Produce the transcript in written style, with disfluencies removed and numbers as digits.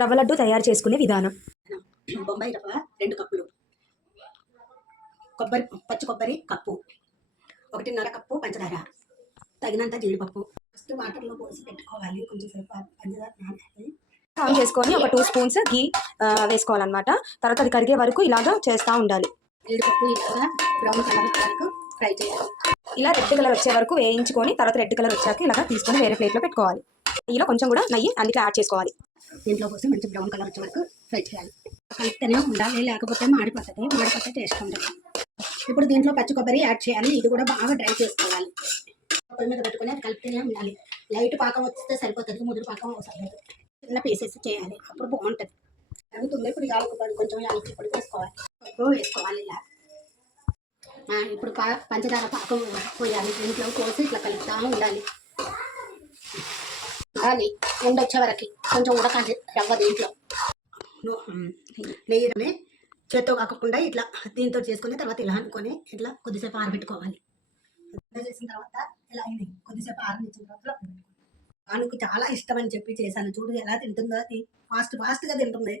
రవ్వ లడ్డు తయారు చేసుకునే విధానం. బొంబాయి రవ్వ 2 కప్పులు, పచ్చి కొబ్బరి కప్పు, 1.5 కప్పు పంచదార, తగినంత జీడిపప్పు. ఫస్ట్ వాటర్లో పోసి పెట్టుకోవాలి. కొంచెం సేపు పంచదార నానాలి. ఆన్ చేసుకొని ఒక 2 స్పూన్స్ ఘీ వేసుకోవాలన్నమాట. తర్వాత అది కరిగే వరకు ఇలాగా చేస్తూ ఉండాలి. జీడిపప్పు ఇలాగా బ్రౌన్ కలర్ వరకు ఫ్రై చేయాలి. ఇలా రెడ్ కలర్ వచ్చే వరకు వేయించుకొని తర్వాత రెడ్ కలర్ వచ్చాక ఇలాగా తీసుకొని వేరే ప్లేట్లో పెట్టుకోవాలి. నెయ్యిలో కొంచెం కూడా నెయ్యి అందుకే యాడ్ చేసుకోవాలి. దీంట్లో కోసం మంచి బ్రౌన్ కలర్ వచ్చే వరకు ఫ్రై చేయాలి. కలుపుతూనే ఉండాలి, లేకపోతే మాడిపోతే టేస్ట్ ఉండదు. ఇప్పుడు దీంట్లో పచ్చి కొబ్బరి యాడ్ చేయాలి. ఇది కూడా బాగా డ్రై చేసుకోవాలి. పొయ్యి మీద పెట్టుకుని అది కలుపుతూనే ఉండాలి. లైట్ పాకం వస్తే సరిపోతుంది, ముదురు పాకం అవసరం లేదు. చిన్న పీసెస్ చేయాలి, అప్పుడు బాగుంటుంది. జరుగుతుంది. ఇప్పుడు యాలకుల పొడి, కొంచెం యాలకుల పొడి వేసుకోవాలి ఇలా. ఇప్పుడు పంచదార పాకం పోయాలి. దీంట్లో పోసి ఇట్లా కలుపుతూ ఉండాలి. అది ఉండొచ్చే వరకు కొంచెం ఉడకాలి రవ్వ. దీంట్లో నెయ్యి చేత్తో కాకుండా ఇట్లా దీంతో చేసుకుని తర్వాత ఇలా అనుకొని ఇట్లా కొద్దిసేపు ఆరబెట్టుకోవాలి. చేసిన తర్వాత ఇలా అయింది. కొద్దిసేపు ఆరబెట్టిన తర్వాత అనుకు చాలా ఇష్టం అని చెప్పి చేశాను. చూడు ఎలా తింటుందో, అది ఫాస్ట్గా తింటుంది.